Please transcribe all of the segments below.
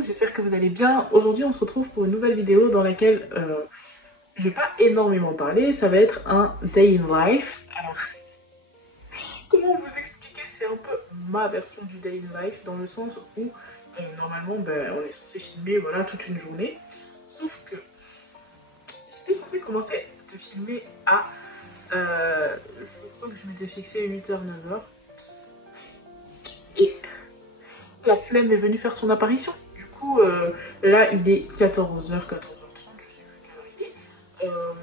j'espère que vous allez bien. Aujourd'hui on se retrouve pour une nouvelle vidéo dans laquelle je vais pas énormément parler, ça va être un day in life. Alors, comment vous expliquer, c'est un peu ma version du day in life dans le sens où normalement on est censé filmer voilà, toute une journée. Sauf que j'étais censée commencer de filmer à... je crois que je m'étais fixé 8h, 9h. Et la flemme est venue faire son apparition. Du coup, là, il est 14h, 14h30, je sais plus quelle heure il est.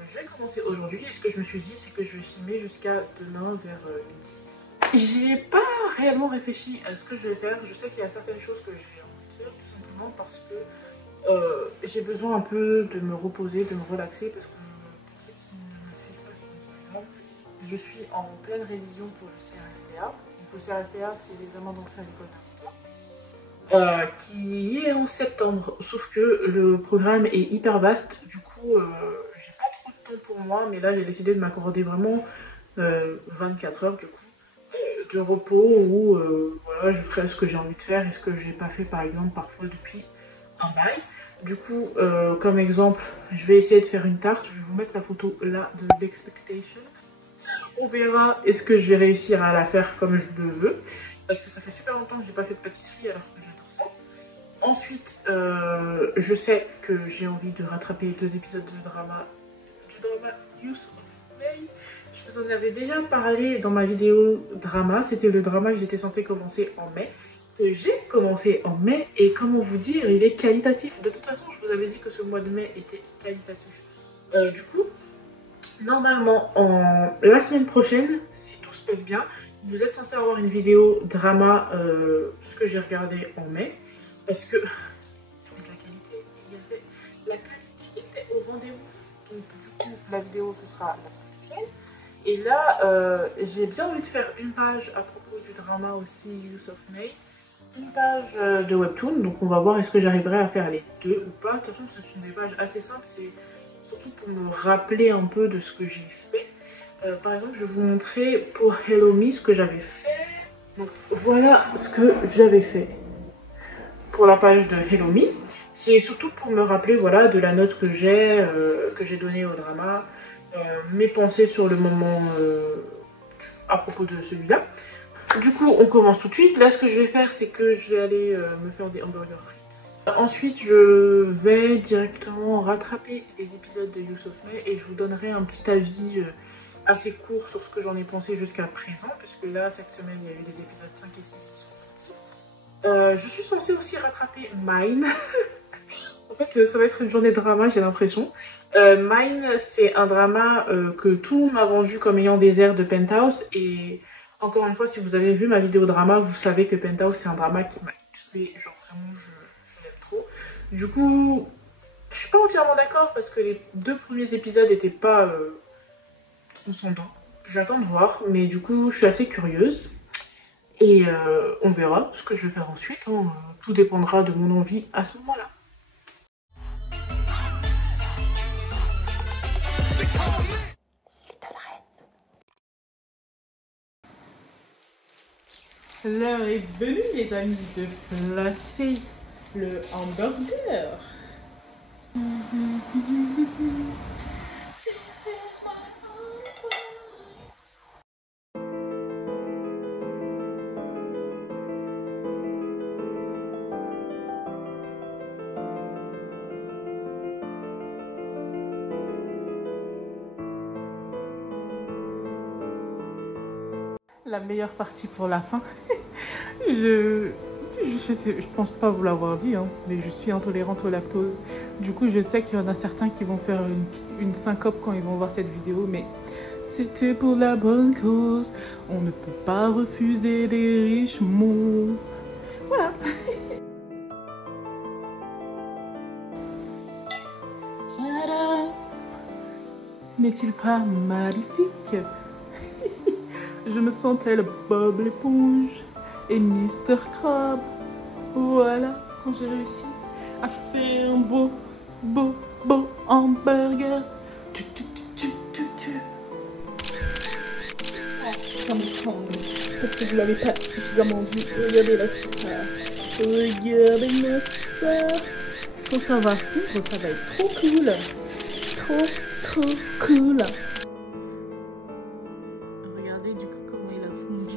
Je vais commencer aujourd'hui et ce que je me suis dit, c'est que je vais filmer jusqu'à demain vers midi. J'ai pas réellement réfléchi à ce que je vais faire. Je sais qu'il y a certaines choses que j'ai envie de faire, tout simplement parce que j'ai besoin un peu de me reposer, de me relaxer, parce que pour ceux qui ne me suivent pas sur Instagram, je suis en pleine révision pour le CRFPA. Donc le CRFPA, c'est l'examen d'entrée à l'école d'avocat, qui est en septembre, sauf que le programme est hyper vaste, du coup j'ai pas trop de temps pour moi, mais là j'ai décidé de m'accorder vraiment 24 heures du coup de repos où voilà, je ferai ce que j'ai envie de faire et ce que j'ai pas fait par exemple parfois depuis un bail. Du coup, comme exemple, je vais essayer de faire une tarte. Je vais vous mettre la photo là de l'expectation. On verra est-ce que je vais réussir à la faire comme je le veux. Parce que ça fait super longtemps que j'ai pas fait de pâtisserie alors que j'adore ça. Ensuite, je sais que j'ai envie de rattraper 2 épisodes de drama. Du drama Use of May. Je vous en avais déjà parlé dans ma vidéo drama. C'était le drama que j'étais censée commencer en mai. Que j'ai commencé en mai et comment vous dire, il est qualitatif. De toute façon, je vous avais dit que ce mois de mai était qualitatif. Du coup, normalement, la semaine prochaine, si tout se passe bien, vous êtes censé avoir une vidéo drama, ce que j'ai regardé en mai, parce que il y avait de la qualité, la qualité était au rendez-vous. Donc du coup, la vidéo ce sera la semaine prochaine. Et là, j'ai bien envie de faire une page à propos du drama aussi, Use of May. Une page de webtoon, donc on va voir est-ce que j'arriverai à faire les deux ou pas. De toute façon, ce sont des pages assez simples, c'est surtout pour me rappeler un peu de ce que j'ai fait. Par exemple, je vais vous montrer pour Hello Me ce que j'avais fait. Donc voilà ce que j'avais fait pour la page de Hello Me. C'est surtout pour me rappeler voilà, de la note que j'ai donnée au drama, mes pensées sur le moment à propos de celui-là. Du coup, on commence tout de suite. Là, ce que je vais faire, c'est que je vais aller me faire des hamburgers frites. Ensuite, je vais directement rattraper les épisodes de Use of May et je vous donnerai un petit avis assez court sur ce que j'en ai pensé jusqu'à présent, parce que là, cette semaine, il y a eu des épisodes 5 et 6 qui sont sortis. Je suis censée aussi rattraper Mine. En fait, ça va être une journée de drama, j'ai l'impression. Mine, c'est un drama que tout le monde m'a vendu comme ayant des airs de Penthouse et... Encore une fois, si vous avez vu ma vidéo drama, vous savez que Penthouse c'est un drama qui m'a tué, genre vraiment je l'aime trop. Du coup, je suis pas entièrement d'accord parce que les 2 premiers épisodes n'étaient pas transcendants. J'attends de voir, mais du coup je suis assez curieuse. Et on verra ce que je vais faire ensuite, hein. Tout dépendra de mon envie à ce moment-là. L'heure est venue, les amis, de placer le hamburger. La meilleure partie pour la fin. Je pense pas vous l'avoir dit, hein, mais je suis intolérante au lactose. Du coup, je sais qu'il y en a certains qui vont faire une syncope quand ils vont voir cette vidéo, mais c'était pour la bonne cause. On ne peut pas refuser les riches mots. Voilà. N'est-il pas magnifique? Je me sentais le Bob l'éponge et Mr. Crab. Voilà, quand j'ai réussi à faire un beau hamburger. Ça me tremble parce que vous l'avez pas suffisamment vu. Regardez la star. Regardez-moi ça. Quand ça va fondre, ça va être trop cool. Trop cool. Regardez du coup comment il a fondu.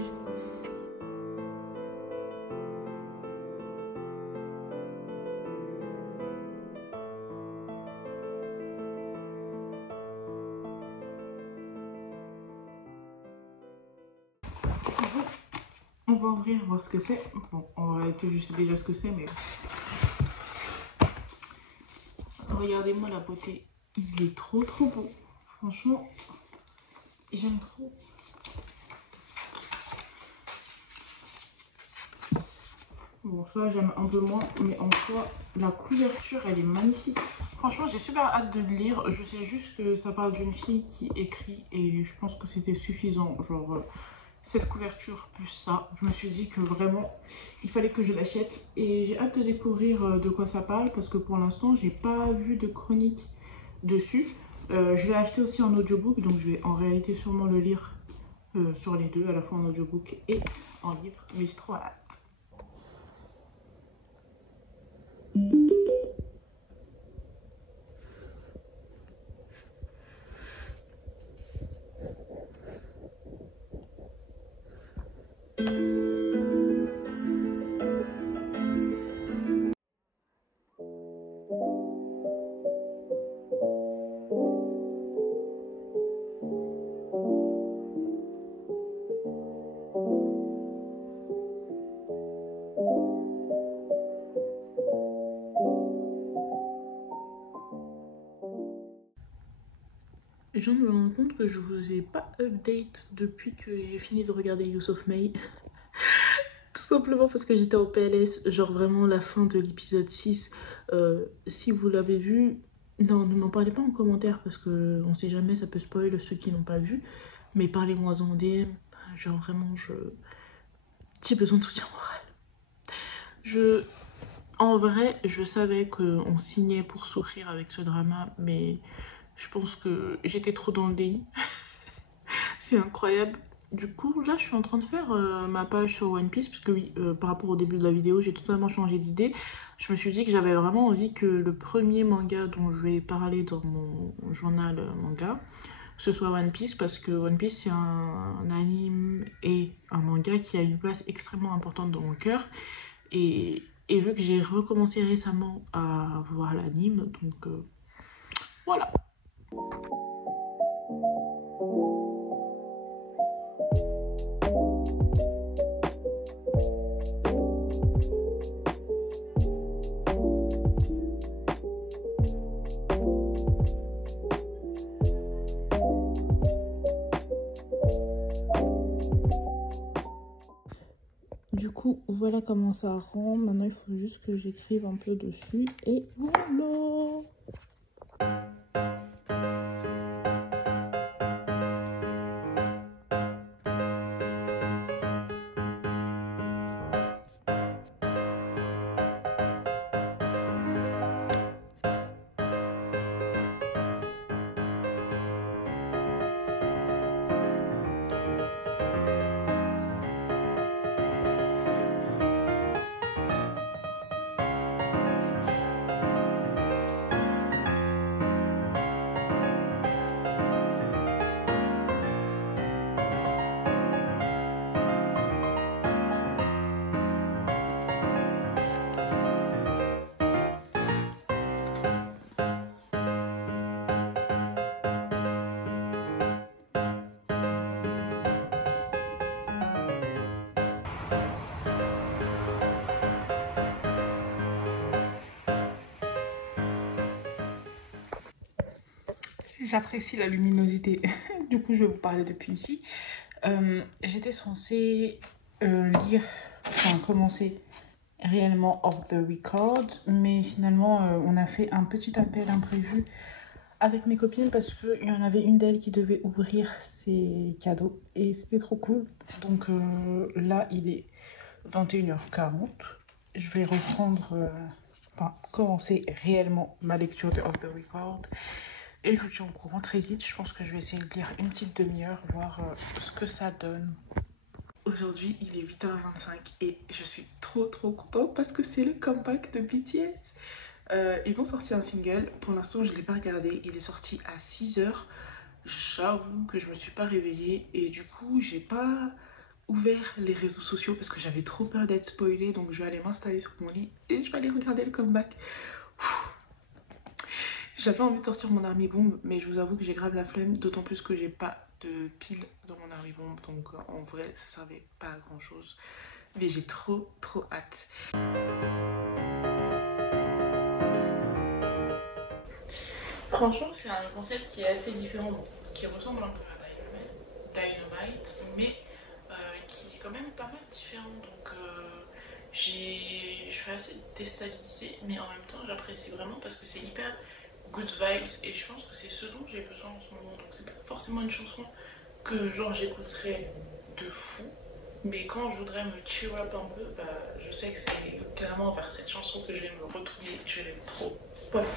On va ouvrir, voir ce que c'est. Bon, en réalité, je sais déjà ce que c'est, mais... Regardez-moi la beauté. Il est trop beau. Franchement, j'aime trop. Bon, ça, j'aime un peu moins, mais en soi, la couverture, elle est magnifique. Franchement, j'ai super hâte de le lire. Je sais juste que ça parle d'une fille qui écrit et je pense que c'était suffisant. Genre... cette couverture plus ça, je me suis dit que vraiment il fallait que je l'achète et j'ai hâte de découvrir de quoi ça parle parce que pour l'instant j'ai pas vu de chronique dessus. Je l'ai acheté aussi en audiobook, donc je vais en réalité sûrement le lire sur les deux, à la fois en audiobook et en livre, mais j'ai trop hâte. Je viens de me rendre compte que je vous ai pas update depuis que j'ai fini de regarder Use of May. Tout simplement parce que j'étais en PLS, genre vraiment la fin de l'épisode 6. Si vous l'avez vu, non, ne m'en parlez pas en commentaire parce que on sait jamais, ça peut spoil ceux qui n'ont pas vu. Mais parlez-moi en DM, genre vraiment, j'ai besoin de soutien moral. En vrai, je savais qu'on signait pour souffrir avec ce drama, mais je pense que j'étais trop dans le déni. C'est incroyable. Du coup, là, je suis en train de faire ma page sur One Piece, parce que oui, par rapport au début de la vidéo, j'ai totalement changé d'idée. Je me suis dit que j'avais vraiment envie que le premier manga dont je vais parler dans mon journal manga, ce soit One Piece, parce que One Piece, c'est un anime et un manga qui a une place extrêmement importante dans mon cœur. Et vu que j'ai recommencé récemment à voir l'anime, donc voilà. Du coup, voilà comment ça rend. Maintenant, il faut juste que j'écrive un peu dessus. Et voilà! J'apprécie la luminosité. Du coup, je vais vous parler depuis ici. J'étais censée commencer réellement off the record, mais finalement, on a fait un petit appel imprévu avec mes copines parce qu'il y en avait une d'elles qui devait ouvrir ses cadeaux et c'était trop cool. Donc là, il est 21h40. Je vais commencer réellement ma lecture de Off the Record. Et je vous tiens au courant très vite. Je pense que je vais essayer de lire une petite demi-heure, voir ce que ça donne. aujourd'hui il est 8h25 et je suis trop contente parce que c'est le comeback de BTS. Ils ont sorti un single, pour l'instant je ne l'ai pas regardé, il est sorti à 6h. J'avoue que je me suis pas réveillée et du coup j'ai pas ouvert les réseaux sociaux parce que j'avais trop peur d'être spoilée, donc je vais aller m'installer sur mon lit et je vais aller regarder le comeback. J'avais envie de sortir mon army bombe, mais je vous avoue que j'ai grave la flemme, d'autant plus que j'ai pas de pile dans mon army bombe, donc en vrai ça servait pas à grand chose. Mais j'ai trop hâte. Franchement, c'est un concept qui est assez différent, qui ressemble un peu à Dynamite, mais qui est quand même pas mal différent. Donc je suis assez déstabilisée, mais en même temps j'apprécie vraiment parce que c'est hyper good vibes et je pense que c'est ce dont j'ai besoin en ce moment. Donc c'est pas forcément une chanson que genre j'écouterais de fou, mais quand je voudrais me cheer up un peu, bah je sais que c'est clairement vers cette chanson que je vais me retrouver. Je l'aime trop. Voilà.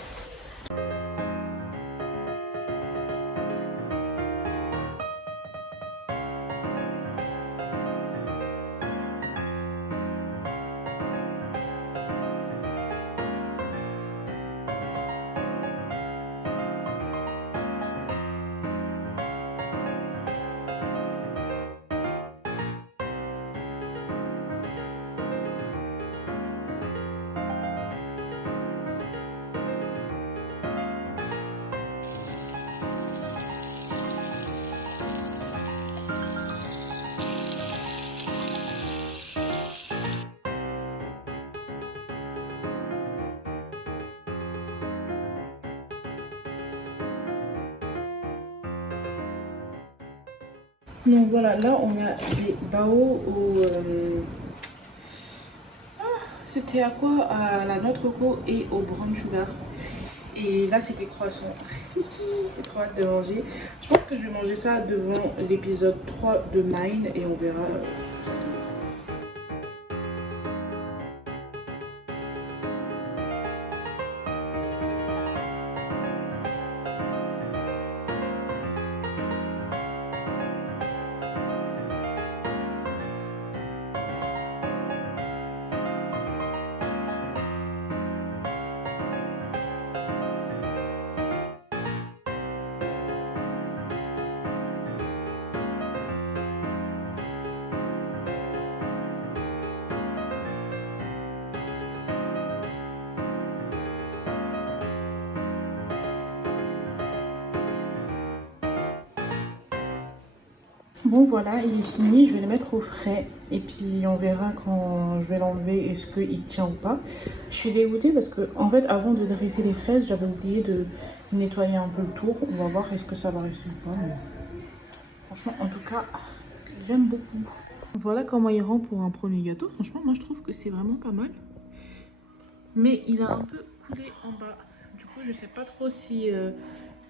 Donc voilà, là on a des bao au... c'était à quoi? À la noix de coco et au brown sugar. Et là c'est des croissants. J'ai trop hâte de manger. Je pense que je vais manger ça devant l'épisode 3 de Mine et on verra. Bon voilà, il est fini, je vais le mettre au frais et puis on verra quand je vais l'enlever est-ce qu'il tient ou pas. Je suis dégoûtée parce que en fait avant de dresser les fraises, j'avais oublié de nettoyer un peu le tour. On va voir est-ce que ça va rester ou pas. Mais... franchement en tout cas, j'aime beaucoup. Voilà comment il rend pour un premier gâteau. Franchement moi je trouve que c'est vraiment pas mal. Mais il a un peu coulé en bas. Du coup je sais pas trop si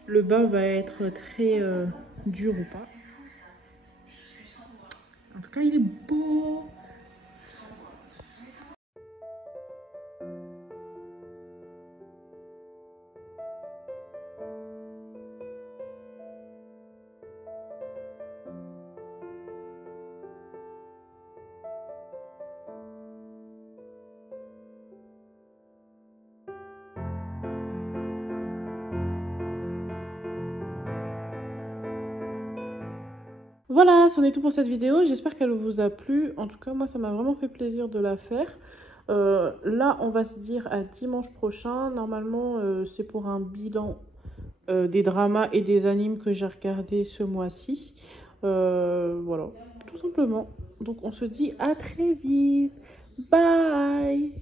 le bas va être très dur ou pas. En tout cas, il est beau. Voilà, c'en est tout pour cette vidéo. J'espère qu'elle vous a plu. En tout cas, moi, ça m'a vraiment fait plaisir de la faire. Là, on va se dire à dimanche prochain. Normalement, c'est pour un bilan des dramas et des animes que j'ai regardé ce mois-ci. Voilà, tout simplement. Donc, on se dit à très vite. Bye!